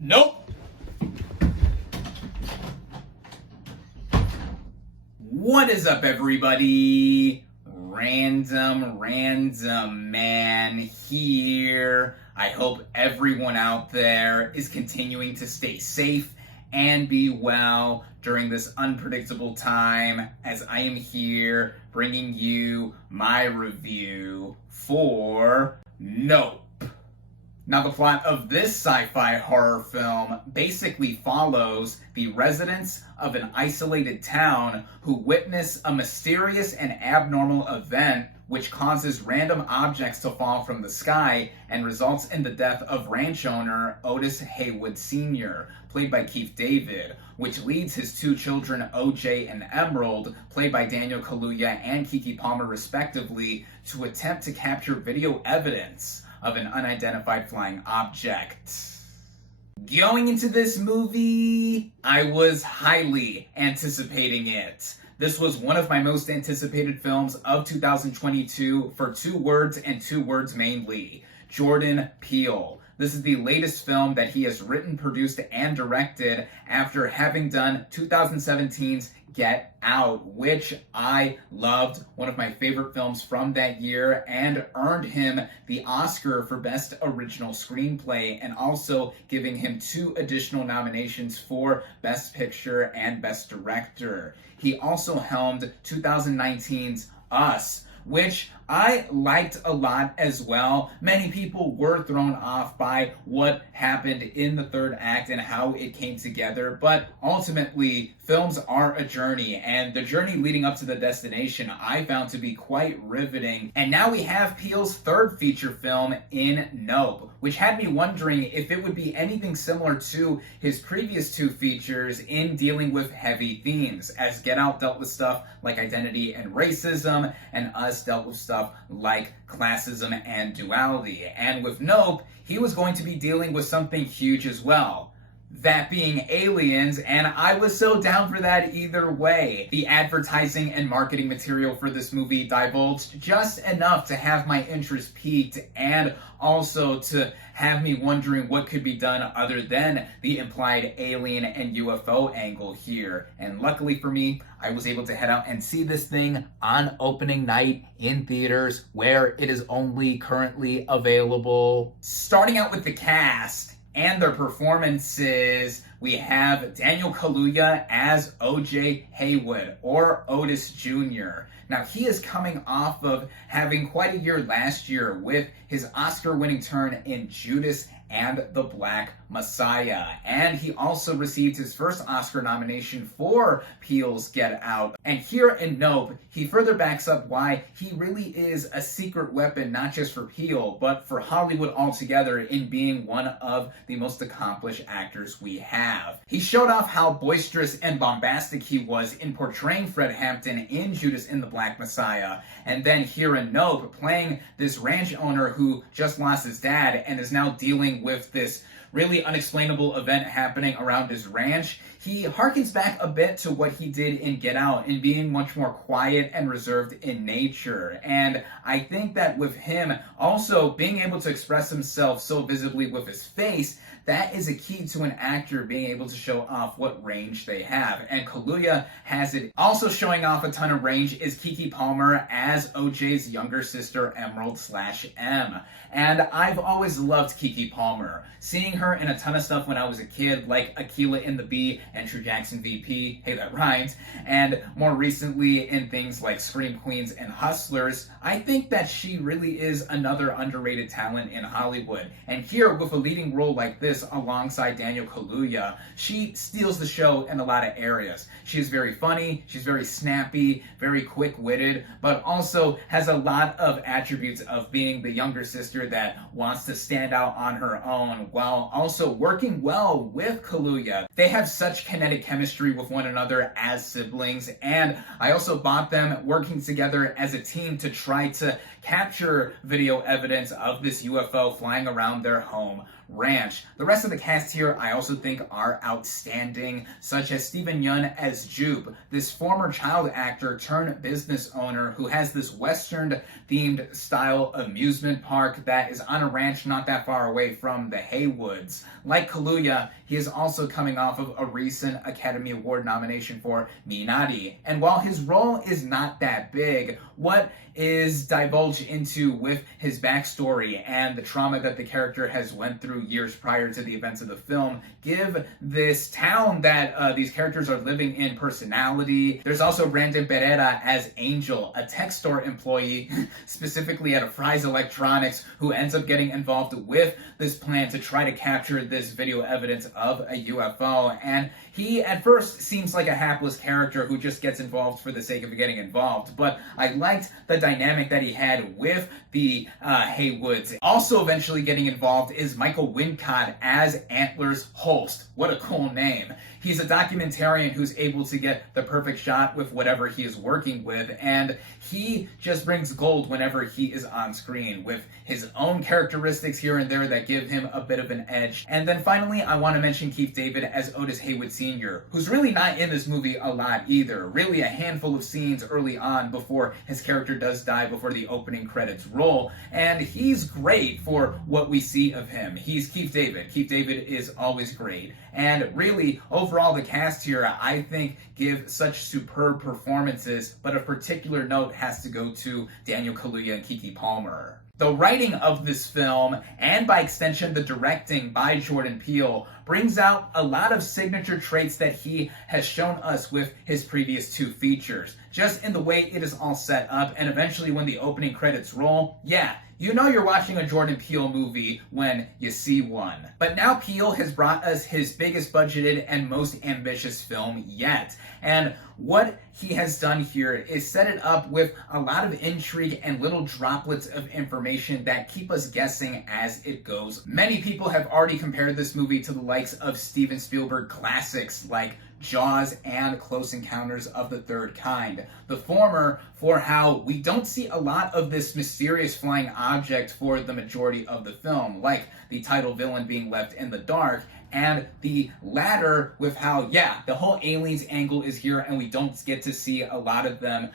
Nope. What is up, everybody? RandomRandomMan here. I hope everyone out there is continuing to stay safe and be well during this unpredictable time, as I am here bringing you my review for Nope. Now, the plot of this sci-fi horror film basically follows the residents of an isolated town who witness a mysterious and abnormal event which causes random objects to fall from the sky and results in the death of ranch owner Otis Haywood Sr., played by Keith David, which leads his two children, OJ and Emerald, played by Daniel Kaluuya and Kiki Palmer respectively, to attempt to capture video evidence of an unidentified flying object. Going into this movie, I was highly anticipating it. This was one of my most anticipated films of 2022 for two words and two words mainly: Jordan Peele. This is the latest film that he has written, produced, and directed after having done 2017's Get Out, which I loved, one of my favorite films from that year, and earned him the Oscar for Best Original Screenplay, and also giving him 2 additional nominations for Best Picture and Best Director. He also helmed 2019's Us, which I liked a lot as well. Many people were thrown off by what happened in the third act and how it came together, but ultimately, films are a journey, and the journey leading up to the destination I found to be quite riveting. And now we have Peele's third feature film in Nope, which had me wondering if it would be anything similar to his previous 2 features in dealing with heavy themes, as Get Out dealt with stuff like identity and racism, and Us dealt with stuff like classism and duality. And with Nope, he was going to be dealing with something huge as well, that being aliens, and I was so down for that either way. The advertising and marketing material for this movie divulged just enough to have my interest piqued, and also to have me wondering what could be done other than the implied alien and UFO angle here. And luckily for me, I was able to head out and see this thing on opening night in theaters, where it is only currently available. Starting out with the cast and their performances, we have Daniel Kaluuya as OJ Haywood, or Otis Jr. Now, he is coming off of having quite a year last year with his Oscar-winning turn in Judas and the Black Messiah. And he also received his first Oscar nomination for Peele's Get Out. And here in Nope, he further backs up why he really is a secret weapon, not just for Peele, but for Hollywood altogether, in being one of the most accomplished actors we have. He showed off how boisterous and bombastic he was in portraying Fred Hampton in Judas and the Black Messiah. And then here in Nope, playing this ranch owner who just lost his dad and is now dealing with this really unexplainable event happening around his ranch. He harkens back a bit to what he did in Get Out, in being much more quiet and reserved in nature. And I think that with him also being able to express himself so visibly with his face, that is a key to an actor being able to show off what range they have. And Kaluuya has it. Also showing off a ton of range is Kiki Palmer as OJ's younger sister, Emerald/M. And I've always loved Kiki Palmer, seeing her in a ton of stuff when I was a kid, like Akilah in the Bee and True Jackson VP, hey, that rhymes, and more recently in things like Scream Queens and Hustlers. I think that she really is another underrated talent in Hollywood. And here, with a leading role like this alongside Daniel Kaluuya, she steals the show in a lot of areas. She's very funny, she's very snappy, very quick-witted, but also has a lot of attributes of being the younger sister that wants to stand out on her own, while also working well with Kaluuya. They have such kinetic chemistry with one another as siblings, and I also bought them working together as a team to try to capture video evidence of this UFO flying around their home ranch. The rest of the cast here I also think are outstanding, such as Steven Yeun as Jupe, this former child actor turned business owner who has this Western-themed style amusement park that is on a ranch not that far away from the Haywoods. Like Kaluuya, he is also coming off of a recent Academy Award nomination for Minari, and while his role is not that big, what is divulged into with his backstory and the trauma that the character has went through years prior to the events of the film give this town that these characters are living in personality. There's also Brandon Pereira as Angel, a tech store employee, specifically at a Fry's Electronics, who ends up getting involved with this plan to try to capture this video evidence of a UFO. And he at first seems like a hapless character who just gets involved for the sake of getting involved, but I liked the dynamic that he had with the Haywoods. Also eventually getting involved is Michael Wincott as Antler's Holst. What a cool name. He's a documentarian who's able to get the perfect shot with whatever he is working with, and he just brings gold whenever he is on screen, with his own characteristics here and there that give him a bit of an edge. And then finally, I want to mention Keith David as Otis Haywood Sr., who's really not in this movie a lot either. Really a handful of scenes early on before his character does die before the opening credits roll, and he's great for what we see of him. He's Keith David. Keith David is always great. And really, overall, the cast here, I think, give such superb performances, but a particular note has to go to Daniel Kaluuya and Kiki Palmer. The writing of this film, and by extension the directing by Jordan Peele, brings out a lot of signature traits that he has shown us with his previous two features. Just in the way it is all set up, and eventually when the opening credits roll, yeah, you know you're watching a Jordan Peele movie when you see one. But now Peele has brought us his biggest budgeted and most ambitious film yet. And what he has done here is set it up with a lot of intrigue and little droplets of information that keep us guessing as it goes. Many people have already compared this movie to the likes of Steven Spielberg classics like Jaws and Close Encounters of the Third Kind. The former for how we don't see a lot of this mysterious flying object for the majority of the film, like the title villain being left in the dark, and the latter with how, yeah, the whole aliens angle is here and we don't get to see a lot of them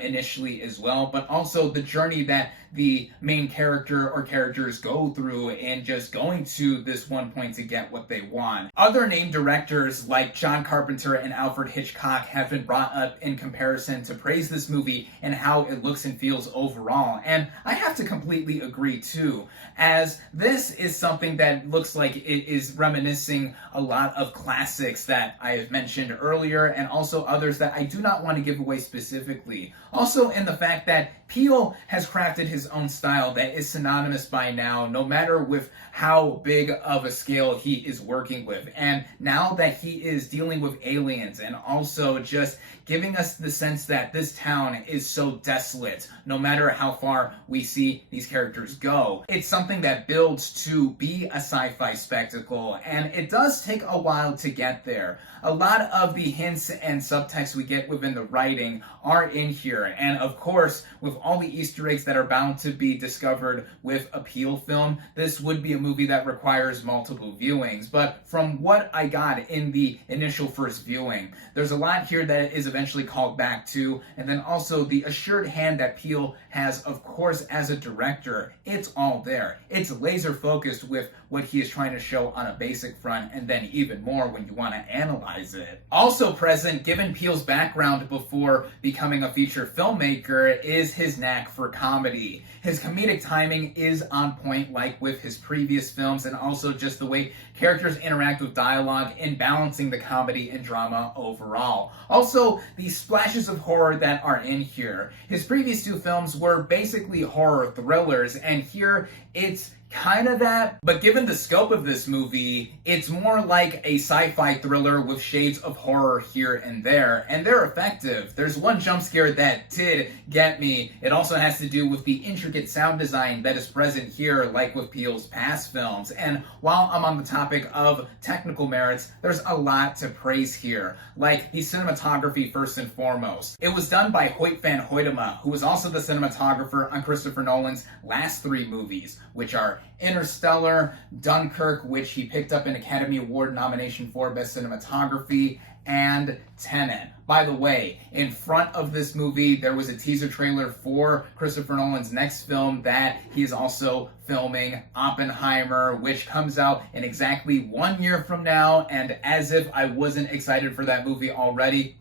initially as well, but also the journey that the main character or characters go through in just going to this one point to get what they want. Other named directors like John Carpenter and Alfred Hitchcock have been brought up in comparison to praise this movie and how it looks and feels overall, and I have to completely agree too, as this is something that looks like it is reminiscing a lot of classics that I have mentioned earlier, and also others that I do not want to give away specifically. Also in the fact that Peele has crafted his own style that is synonymous by now, no matter with how big of a scale he is working with. And now that he is dealing with aliens and also just giving us the sense that this town is so desolate, no matter how far we see these characters go. It's something that builds to be a sci-fi spectacle, and it does take a while to get there. A lot of the hints and subtext we get within the writing are in here, and of course, with all the Easter eggs that are bound to be discovered with a Peele film, this would be a movie that requires multiple viewings. But from what I got in the initial first viewing, there's a lot here that is eventually called back to, and then also the assured hand that Peele has, of course, as a director. It's all there. It's laser focused with what he is trying to show on a basic front, and then even more when you want to analyze it. Also present, given Peele's background before becoming a feature filmmaker, is his knack for comedy. His comedic timing is on point, like with his previous films, and also just the way characters interact with dialogue in balancing the comedy and drama overall. Also, the splashes of horror that are in here. His previous two films were basically horror thrillers, and here it's kind of that, but given the scope of this movie, it's more like a sci-fi thriller with shades of horror here and there, and they're effective. There's one jump scare that did get me. It also has to do with the intricate sound design that is present here, like with Peele's past films. And while I'm on the topic of technical merits, there's a lot to praise here, like the cinematography first and foremost. It was done by Hoyt van Hoytema, who was also the cinematographer on Christopher Nolan's last three movies, which are are Interstellar, Dunkirk, which he picked up an Academy Award nomination for Best Cinematography, and Tenet. By the way, in front of this movie, there was a teaser trailer for Christopher Nolan's next film that he is also filming, Oppenheimer, which comes out in exactly 1 year from now. And as if I wasn't excited for that movie already,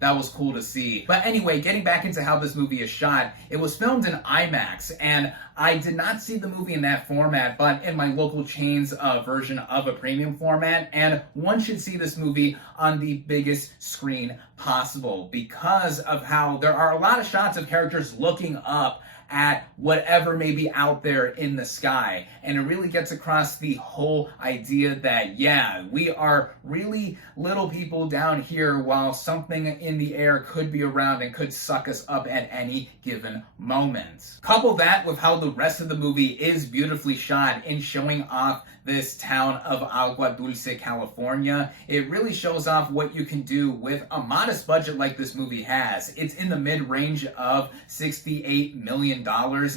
that was cool to see. But anyway, getting back into how this movie is shot, it was filmed in IMAX, and I did not see the movie in that format, but in my local chain's version of a premium format, and one should see this movie on the biggest screen possible because of how there are a lot of shots of characters looking up at whatever may be out there in the sky. And it really gets across the whole idea that, yeah, we are really little people down here while something in the air could be around and could suck us up at any given moment. Couple that with how the rest of the movie is beautifully shot in showing off this town of Agua Dulce, California. It really shows off what you can do with a modest budget like this movie has. It's in the mid-range of $68 million,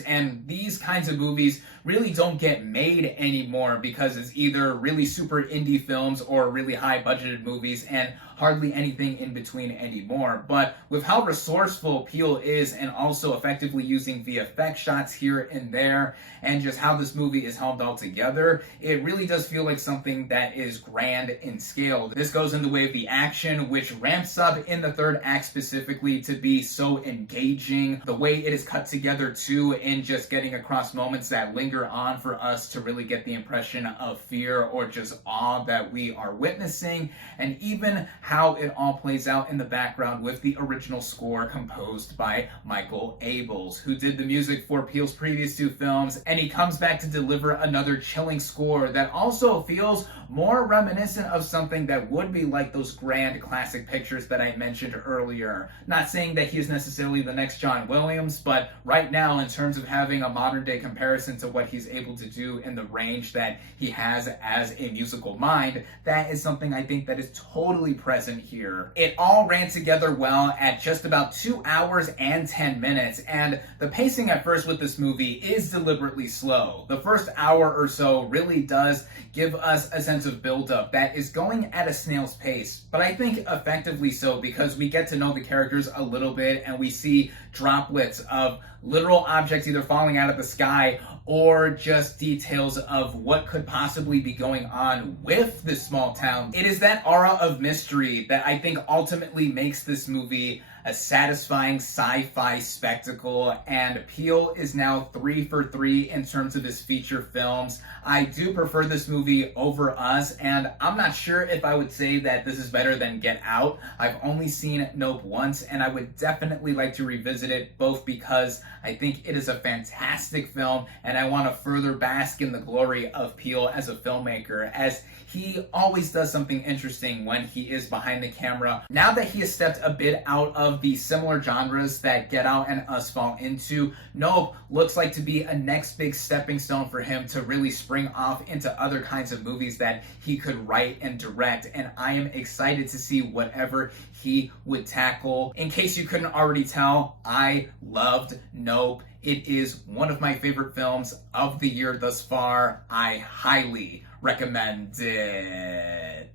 and these kinds of movies really don't get made anymore because it's either really super indie films or really high-budgeted movies and hardly anything in between anymore. But with how resourceful Peele is and also effectively using VFX shots here and there, and just how this movie is held all together, it really does feel like something that is grand in scale. This goes in the way of the action, which ramps up in the third act specifically to be so engaging. The way it is cut together too, in just getting across moments that linger on for us to really get the impression of fear or just awe that we are witnessing, and even how it all plays out in the background with the original score composed by Michael Abels, who did the music for Peele's previous two films, and he comes back to deliver another chilling score that also feels more reminiscent of something that would be like those grand classic pictures that I mentioned earlier. Not saying that he is necessarily the next John Williams, but right now, in terms of having a modern day comparison to what he's able to do in the range that he has as a musical mind, that is something I think that is totally present here. It all ran together well at just about 2 hours and 10 minutes, and the pacing at first with this movie is deliberately slow. The first hour or so really does give us a sense of build-up that is going at a snail's pace, but I think effectively so because we get to know the characters a little bit and we see droplets of literal objects either falling out of the sky or just details of what could possibly be going on with this small town. It is that aura of mystery that I think ultimately makes this movie a satisfying sci-fi spectacle, and Peele is now 3 for 3 in terms of his feature films. I do prefer this movie over Us, and I'm not sure if I would say that this is better than Get Out. I've only seen Nope once, and I would definitely like to revisit it, both because I think it is a fantastic film, and I want to further bask in the glory of Peele as a filmmaker, as he always does something interesting when he is behind the camera. Now that he has stepped a bit out of the similar genres that Get Out and Us fall into, Nope looks like to be a next big stepping stone for him to really spring off into other kinds of movies that he could write and direct, and I am excited to see whatever he would tackle. In case you couldn't already tell, I loved Nope. It is one of my favorite films of the year thus far. I highly recommend it.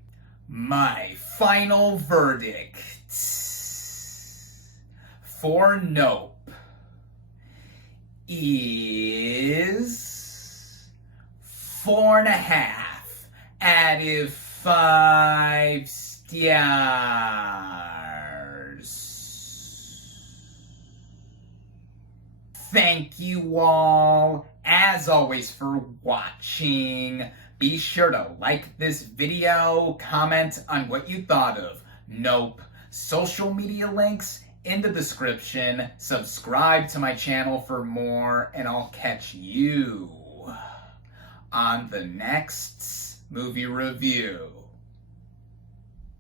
My final verdict for Nope is 4.5 out of 5 stars. Thank you all, as always, for watching. Be sure to like this video, comment on what you thought of Nope. Social media links in the description. Subscribe to my channel for more, and I'll catch you on the next movie review.